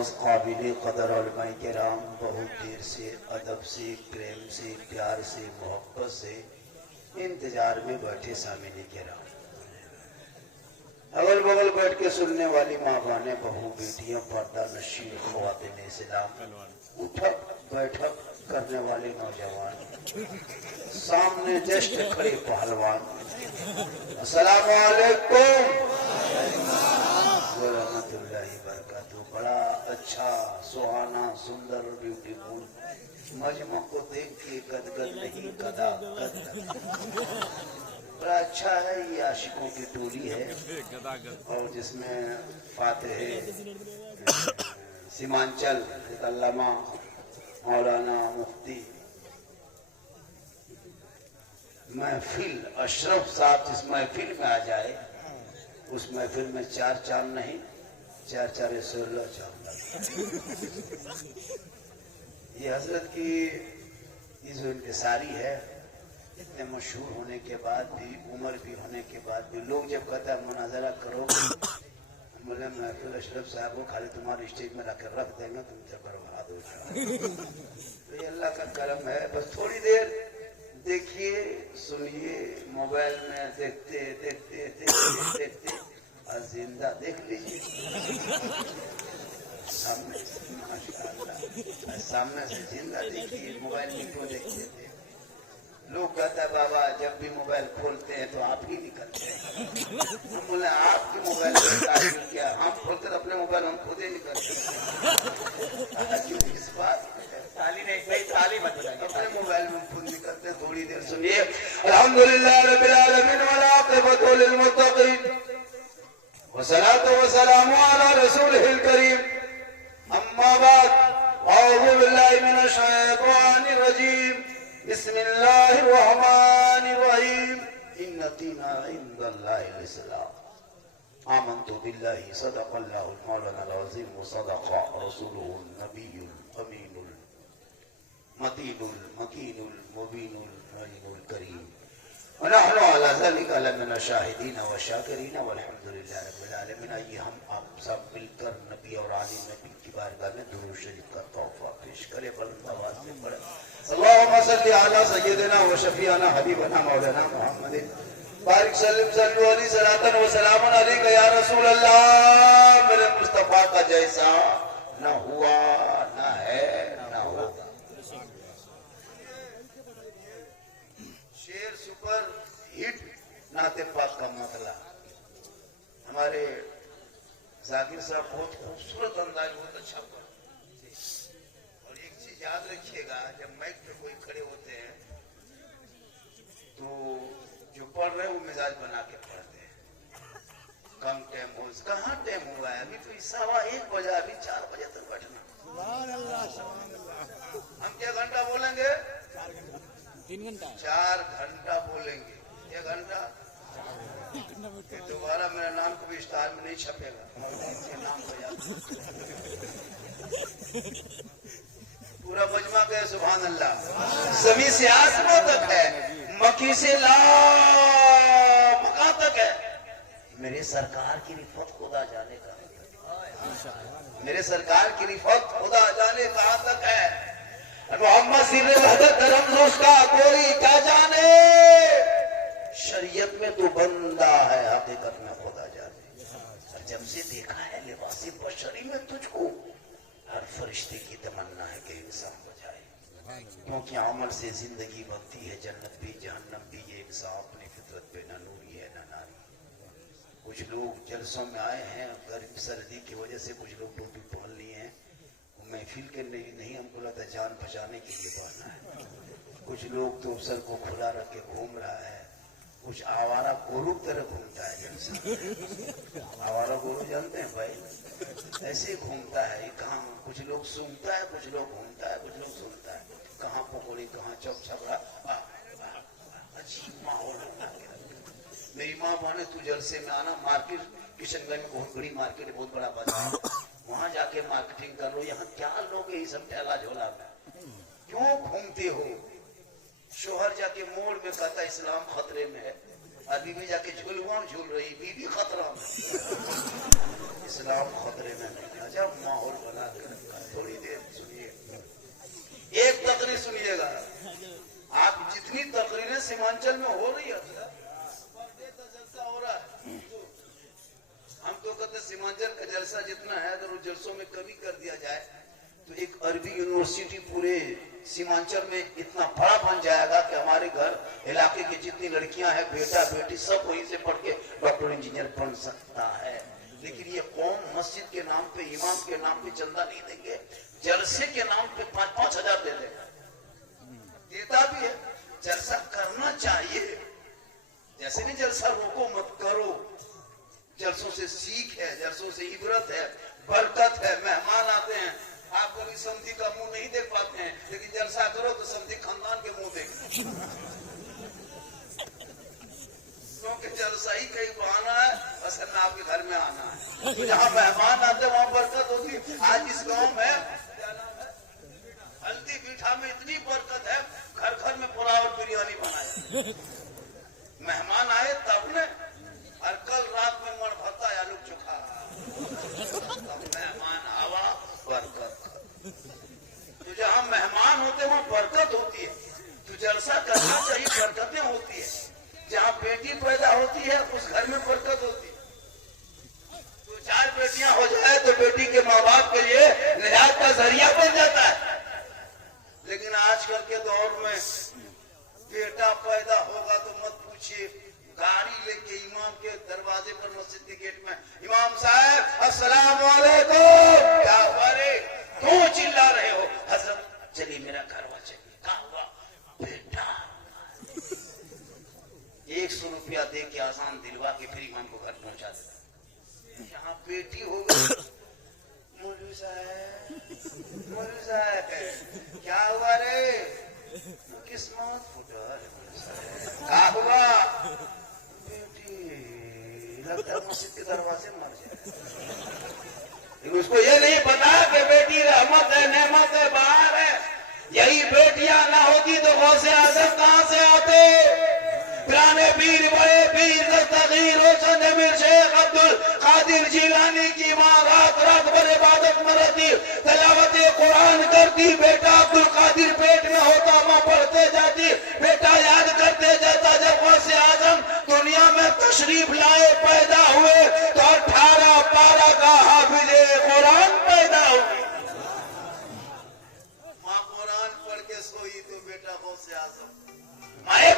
मोअज़्ज़ज़ काबिल कदर उलमाए किराम, बहुत देर से अदब से, प्रेम से, प्यार से, मोहब्बत से इंतजार में बैठे सामिनी किराम, अगल बगल बैठ के सुनने वाली माँ बहने, बहू बेटियां, पर्दा नशीन ख़वातीन इस्लाम, उठक बैठक करने वाले नौजवान, सामने जस्ट खड़े पहलवान, अस्सलामु अलैकुम व रहमतुल्लाहि व बरकातुहू। बड़ा अच्छा, सुहाना, सुंदर, ब्यूटीफुल मजमा को देख के गदगद नहीं कदा गद, बड़ा अच्छा है। ये आशिकों की टोली है और जिसमें फातिह सीमांचल अल्लामा मौलाना मुफ्ती महफिल अशरफ साहब जिस महफिल में आ जाए, उस महफिल में चार चांद नहीं, चार चार 16 चांद। ये हजरत की ये जो इंतसारी है, इतने मशहूर होने के बाद भी, उम्र भी होने के बाद भी, लोग जब कहता है मुनाजरा करो, बोले महफिल अशरफ साहब को खाली तुम्हारे स्टेज में रख देंगे, तुम जब बर्बाद हो जाओ। तो ये अल्लाह का करम है। बस थोड़ी देर देखिए, सुनिए, मोबाइल में देखते देखते देखते देखते और जिंदा देख लीजिए सामने से, माशाअल्लाह, सामने से जिंदा देखिए। मोबाइल में क्यों देखते थे? लोग कहता है बाबा जब भी मोबाइल खोलते हैं तो आप ही निकलते हैं। हम बोले आपके मोबाइल में क्या, हम खोलते अपने मोबाइल हम खुद ही निकलते हैं। इस बात ताली नहीं भाई, ताली मत लगाइए, अपने मोबाइल में खुद निकलते। थोड़ी देर सुनिए। अल्हम्दुलिल्लाह रब्बिल आलमीन वल आक़िबतु लिल मुत्तक़ीन वस्सलातु वस्सलामु अला रसूलिहिल करीम, अम्मा बाद, अऊज़ु बिल्लाहि मिनश शैतानिर रजीम, बिस्मिल्लाहिर रहमानिर रहीम, इन्न दीना इंदल्लाहिल इस्लाम, आमन्तु बिल्लाहि सदक़ल्लाहुल मौलानाल अज़ीम व सदक़ा रसूलुहुन नबियुल अमीनुल मतीनुल मकीनुल मुबीनुल अलीमुल करीम, व नहनु अला ज़ालिका लमिन शाहिदीन व शाकिरीन वल्हम्दुलिल्लाहि रब्बिल आलमीन। आइए हम आप सब मिलकर नबी और आली नबी की बारगाह में दुरूद शरीफ का तोहफा पेश करें। बुलंद आवाज से पढ़ें, अल्लाहुम्मा सल्लि अला सय्यिदिना व शफीअना हबीबना मौलाना मुहम्मदिन बारिक सल्लिम सल्लु अलैहि सलातन व सलामुन अलैका या रसूल अल्लाह। मेरे मुस्तफा का जैसा न हुआ, न है, न होगा। शेर सुपर हिट नाते पाक का मतलब, हमारे जाकिर साहब बहुत खूबसूरत अंदाज, बहुत अच्छा पढ़। और एक चीज याद रखिएगा, जब माइक पे कोई खड़े होते हैं तो जो पढ़ रहे हैं वो मिजाज बना के पढ़ते हैं। कम टाइम हो, कहाँ टाइम हुआ है, अभी तो 1:15 बजा, अभी 4 बजे तक बैठना। हम क्या घंटा बोलेंगे? 3 घंटा, 4 घंटा बोलेंगे। 1 घंटा दोबारा मेरा नाम कभी स्टार में नहीं छपेगा, नाम को याद। पूरा मजमा गए सुभान अल्लाह। सभी से आसमां तक है, मक्की से ला मका तक है। मेरे सरकार की रिफत खुदा जाने का, मेरे सरकार की रिफत खुदा जाने कहाँ तक है। मोहम्मद सिर्रे वहदत धर्म उसका कोई क्या जाने, शरीयत में तो बंदा है, हकीकत में खुदा जाने। और जब से देखा है लिबासी बशरी में तुझको, हर फरिश्ते की तमन्ना है कि इंसान हो जाए, क्योंकि अमल से जिंदगी बनती है, जन्नत भी जहन्नम भी। ये इंसान अपनी फितरत पे न नूरी है न नारी। कुछ लोग जलसों में आए हैं, गर्म सर्दी की वजह से कुछ लोग टोपी पहन लिए हैं, महफिल के लिए नहीं, हमको लगता है जान बचाने के लिए पहना है। कुछ लोग तो सर को खुला रख के घूम रहा है, कुछ आवारा गोरू तरह घूमता है। जलसा आवारा गोरू जानते हैं भाई, ऐसे घूमता है। कहाँ कुछ लोग सूंघता है, कुछ लोग घूमता है, कुछ लोग सुनता है, कहाँ पकौड़ी, कहाँ चौक छपड़ा, अजीब माहौल होता है। मेरी माँ बहने तू जलसे में आना, मार्केट किशनगंज में बहुत बड़ी मार्केट है, बहुत बड़ा बाजार, वहां जाके मार्केटिंग कर लो। यहाँ क्या लोग ये सब ठेला झोला में क्यों घूमते हो? शोहर जाके मोड़ में कहता इस्लाम खतरे में है, अभी भी जाके झूल रही, बीवी खतरा में, इस्लाम खतरे में नहीं। अच्छा माहौल बना के रखा है। थोड़ी देर सुनिए, एक तकरीर सुनिएगा। आप जितनी तकरीरें सीमांचल में हो रही है जलसा हो रहा है, हम तो कहते सीमांचल का जलसा जितना है अगर उस जलसों में कमी कर दिया जाए तो एक अरबी यूनिवर्सिटी पूरे सीमांचल में इतना बड़ा बन जाएगा कि हमारे घर इलाके की जितनी लड़कियां हैं, बेटा बेटी सब वहीं से पढ़ के डॉक्टर इंजीनियर बन सकता है। लेकिन ये कौम मस्जिद के नाम पे, इमाम के नाम पे चंदा नहीं देंगे, जलसे के नाम पे 5-5 हजार दे देगा। देता भी है, जलसा करना चाहिए, जैसे नहीं जलसा रोको मत करो। जलसों से सीख है, जलसों से इबरत है, बरकत है। मेहमान आते हैं, आप कभी समधी का मुंह नहीं देख पाते हैं, लेकिन जलसा करो तो समधी खानदान के मुंह देखें, क्योंकि जलसा ही कहीं बहाना है, असल में आपके घर में आना है। तो जहाँ मेहमान आते हैं वहाँ बरकत होती है। आज इस गांव में क्या नाम है, हल्दी पीठा में इतनी बरकत है, घर घर में पुलाव और बिरयानी बनाया। मेहमान आए तब ने, और कल रात में मण भरता आलू चोखा, तब मेहमान आवा बरकत। तो जहाँ मेहमान होते वहाँ बरकत होती है, तो जलसा करना चाहिए, बरकतें होती है। जहाँ बेटी पैदा होती है उस घर में बरकत होती है। तो 4 बेटियां हो जाए तो बेटी के माँ बाप के लिए निजात का जरिया बन जाता है। लेकिन आजकल के दौर में बेटा पैदा होगा तो मत पूछिए, गाड़ी लेके इमाम के दरवाजे पर, मस्जिद के गेट में, इमाम साहब अस्सलाम वालेकुम, क्या हुआ रे, क्यों चिल्ला रहे हो? हजरत चलिए मेरा घर हुआ, चलिए। कहा हुआ? बेटा। 100 रुपया दे के आसान दिलवा के फिर इमाम को घर पहुंचा देता। यहाँ बेटी हो गई, मौलवी साहब क्या हुआ रे, किस्मत फुटल। क्या हुआ? लगता है मस्जिद के दरवाजे मर जाए। लेकिन उसको ये नहीं पता कि बेटी रहमत है, नेमत है, बाहर है। यही बेटियां ना होती तो गौसे आजम कहां से आते? पुराने पीर, बड़े पीर दस्तगीर रोशन अमीर शेख अब्दुल कादिर जिलानी की माँ रात रात भर इबादत में रहती, तिलावत कुरान करती। बेटा अब्दुल कादिर पेट में होता, माँ पढ़ते जाती, बेटा याद करते जाता। जब गौसे आजम दुनिया में तशरीफ लाए, पैदा हुए, तो 18 पारा का हाफिज़े कुरान पैदा हुए। माँ कुरान पढ़ के सोई तो बेटा गौसे आजम, माए